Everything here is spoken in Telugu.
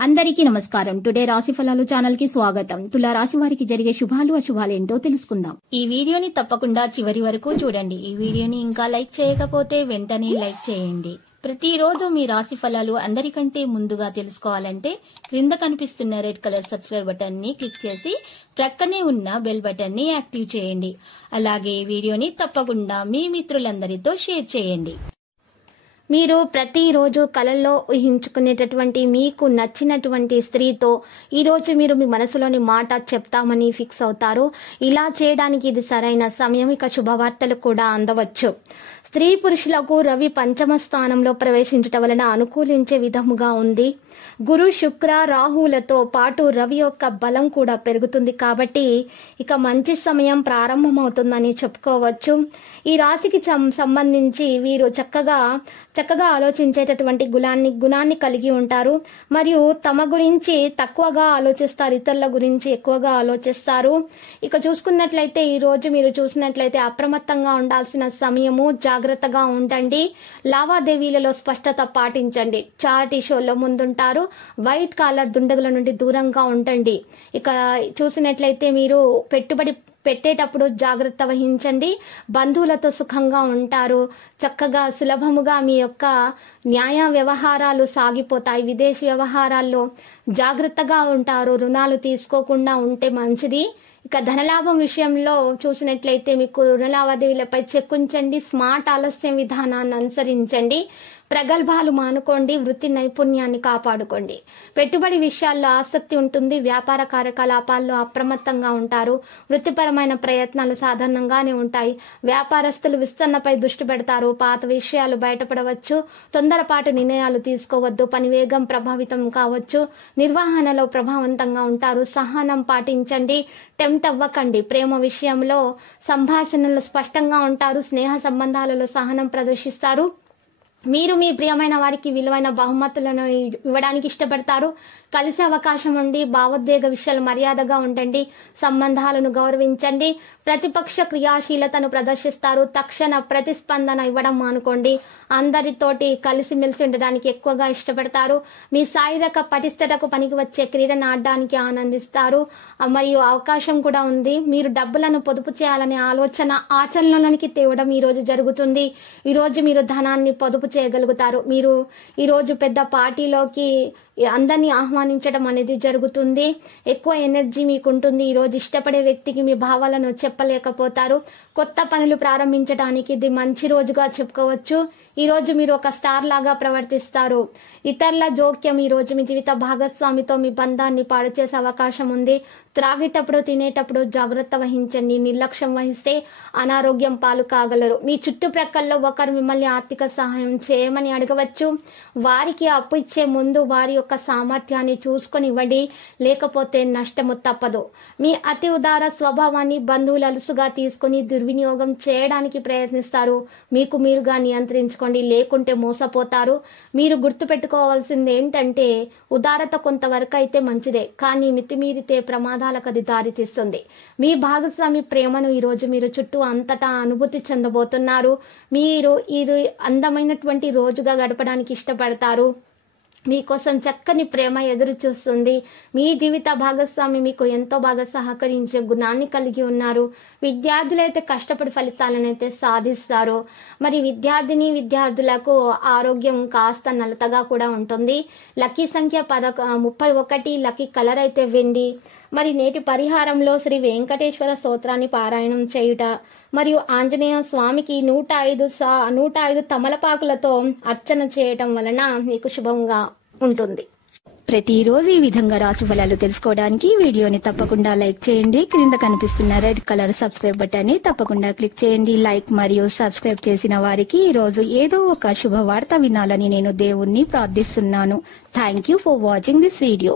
అందరికీ నమస్కారం. టుడే రాశి ఫలాలు ఛానల్ కి స్వాగతం. తులా రాశి వారికి జరిగే శుభాలు అశుభాలు ఏంటో తెలుసుకుందాం. ఈ వీడియోని తప్పకుండా చివరి వరకు చూడండి. ఈ వీడియోని ఇంకా లైక్ చేయకపోతే వెంటనే లైక్ చేయండి. ప్రతిరోజు మీ రాశి ఫలాలు అందరికంటే ముందుగా తెలుసుకోవాలంటే క్రింద కనిపిస్తున్న రెడ్ కలర్ సబ్స్క్రైబ్ బటన్ ని క్లిక్ చేసి ప్రక్కనే ఉన్న బెల్ బటన్ ని యాక్టివ్ చేయండి. అలాగే వీడియోని తప్పకుండా మీ మిత్రులందరితో షేర్ చేయండి. మీరు ప్రతిరోజు కలల్లో ఊహించుకునేటటువంటి మీకు నచ్చినటువంటి స్త్రీతో ఈరోజు మీరు మీ మనసులోని మాట చెప్తామని ఫిక్స్ అవుతారు. ఇలా చేయడానికి ఇది సరైన సమయం. ఇక శుభవార్తలు కూడా అందవచ్చు. స్త్రీ పురుషులకు రవి పంచమ స్థానంలో ప్రవేశించటం వలన అనుకూలించే విధముగా ఉంది. గురు శుక్ర రాహువులతో పాటు రవి యొక్క బలం కూడా పెరుగుతుంది. కాబట్టి ఇక మంచి సమయం ప్రారంభమవుతుందని చెప్పుకోవచ్చు. ఈ రాశికి సంబంధించి వీరు చక్కగా ఆలోచించేటటువంటి గుణాన్ని కలిగి ఉంటారు. మరియు తమ గురించి తక్కువగా ఆలోచిస్తారు, ఇతరుల గురించి ఎక్కువగా ఆలోచిస్తారు. ఇక చూసుకున్నట్లయితే ఈ రోజు మీరు చూసినట్లయితే అప్రమత్తంగా ఉండాల్సిన సమయము. జాగ్రత్తగా ఉండండి. లావాదేవీలలో స్పష్టత పాటించండి. చాటి షోలో ముందుంటారు. వైట్ కాలర్ దుండగుల నుండి దూరంగా ఉండండి. ఇక చూసినట్లయితే మీరు పెట్టుబడి పెట్టేటప్పుడు జాగ్రత్త వహించండి. బంధువులతో సుఖంగా ఉంటారు. చక్కగా సులభముగా మీ యొక్క న్యాయ వ్యవహారాలు సాగిపోతాయి. విదేశీ వ్యవహారాల్లో జాగ్రత్తగా ఉంటారు. రుణాలు తీసుకోకుండా ఉంటే మంచిది. ఇక ధనలాభం విషయంలో చూసినట్లయితే మీకు రుణ లావాదేవీలపై చెక్కుంచండి. స్మార్ట్ ఆలస్యం విధానాన్ని అనుసరించండి. ప్రగల్భాలు మానుకోండి. వృత్తి నైపుణ్యాన్ని కాపాడుకోండి. పెట్టుబడి విషయాల్లో ఆసక్తి ఉంటుంది. వ్యాపార కార్యకలాపాల్లో అప్రమత్తంగా ఉంటారు. వృత్తిపరమైన ప్రయత్నాలు సాధారణంగానే ఉంటాయి. వ్యాపారస్తులు విస్తరణపై దృష్టి పెడతారు. పాత విషయాలు బయటపడవచ్చు. తొందరపాటు నిర్ణయాలు తీసుకోవద్దు. పని వేగం ప్రభావితం కావచ్చు. నిర్వహణలో ప్రభావవంతంగా ఉంటారు. సహనం పాటించండి. టెంప్ట్ అవ్వకండి. ప్రేమ విషయంలో సంభాషణలు స్పష్టంగా ఉంటారు. స్నేహ సంబంధాలలో సహనం ప్రదర్శిస్తారు. మీరు మీ ప్రియమైన వారికి విలువైన బహుమతులను ఇవ్వడానికి ఇష్టపడతారు. కలిసే అవకాశం ఉండి భావోద్వేగ విషయాలు మర్యాదగా ఉండండి. సంబంధాలను గౌరవించండి. ప్రతిపక్ష క్రియాశీలతను ప్రదర్శిస్తారు. తక్షణ ప్రతిస్పందన ఇవ్వడం మానుకోండి. అందరితోటి కలిసిమెలిసి ఉండడానికి ఎక్కువగా ఇష్టపడతారు. మీ శారీరక పటిష్టతకు పనికి వచ్చే క్రీడను ఆడడానికి ఆనందిస్తారు. మరియు అవకాశం కూడా ఉంది. మీరు డబ్బులను పొదుపు చేయాలనే ఆలోచన ఆచరణలోనికి తేవడం ఈ రోజు జరుగుతుంది. ఈ రోజు మీరు ధనాన్ని పొదుపు చేయగలుగుతారు. మీరు ఈ రోజు పెద్ద పార్టీలోకి అందరినీ ఆహ్వానించడం అనేది జరుగుతుంది. ఎక్కువ ఎనర్జీ మీకు ఉంటుంది. ఈ రోజు ఇష్టపడే వ్యక్తికి మీ భావాలను చెప్పలేకపోతారు. కొత్త పనులు ప్రారంభించడానికి ఇది మంచి రోజుగా చెప్పుకోవచ్చు. ఈ రోజు మీరు ఒక స్టార్ లాగా ప్రవర్తిస్తారు. ఇతరుల జోక్యం ఈ రోజు మీ జీవిత భాగస్వామితో మీ బంధాన్ని పాడు చేసే అవకాశం ఉంది. త్రాగేటప్పుడు తినేటప్పుడు జాగ్రత్త వహించండి. నిర్లక్ష్యం వహిస్తే అనారోగ్యం పాలు కాగలరు. మీ చుట్టుప్రక్కల్లో ఒకరు మిమ్మల్ని ఆర్థిక సహాయం చేయమని అడగవచ్చు. వారికి అప్పు ఇచ్చే ముందు వారి యొక్క సామర్థ్యాన్ని చూసుకొని ఇవ్వండి. లేకపోతే నష్టము తప్పదు. మీ అతి ఉదార స్వభావాన్ని బంధువులు అలుసుగా తీసుకుని దుర్వినియోగం చేయడానికి ప్రయత్నిస్తారు. మీకు మీరుగా నియంత్రించుకోండి. లేకుంటే మోసపోతారు. మీరు గుర్తుపెట్టుకోవాల్సింది ఏంటంటే ఉదారత కొంతవరకు అయితే మంచిదే, కానీ మితిమీరితే ప్రమాదాలకు అది దారితీస్తుంది. మీ భాగస్వామి ప్రేమను ఈ రోజు మీరు చుట్టూ అంతటా అనుభూతి చెందబోతున్నారు. మీరు ఇది అందమైనటువంటి రోజుగా గడపడానికి ఇష్టపడతారు. మీకోసం చక్కని ప్రేమ ఎదురు చూస్తుంది. మీ జీవిత భాగస్వామి మీకు ఎంతో బాగా సహకరించే గుణాన్ని కలిగి ఉన్నారు. విద్యార్థులైతే కష్టపడి ఫలితాలనైతే సాధిస్తారు. మరి విద్యార్థులకు ఆరోగ్యం కాస్త నలతగా కూడా ఉంటుంది. లక్కీ సంఖ్య 31. లక్కీ కలర్ అయితే వెండి. మరి నేటి పరిహారంలో శ్రీ వెంకటేశ్వర స్తోత్రాన్ని పారాయణం చేయుట మరియు ఆంజనేయ స్వామికి 105 తమలపాకులతో అర్చన చేయటం వలన మీకు శుభంగా ఉంటుంది. ప్రతిరోజు ఈ విధంగా రాశి ఫలాలు తెలుసుకోవడానికి వీడియోని తప్పకుండా లైక్ చేయండి. క్రింద కనిపిస్తున్న రెడ్ కలర్ సబ్స్క్రైబ్ బటన్ ని తప్పకుండా క్లిక్ చేయండి. లైక్ మరియు సబ్స్క్రైబ్ చేసిన వారికి ఈ రోజు ఏదో ఒక శుభవార్త వినాలని నేను దేవుణ్ణి ప్రార్థిస్తున్నాను. Thank you for watching this video.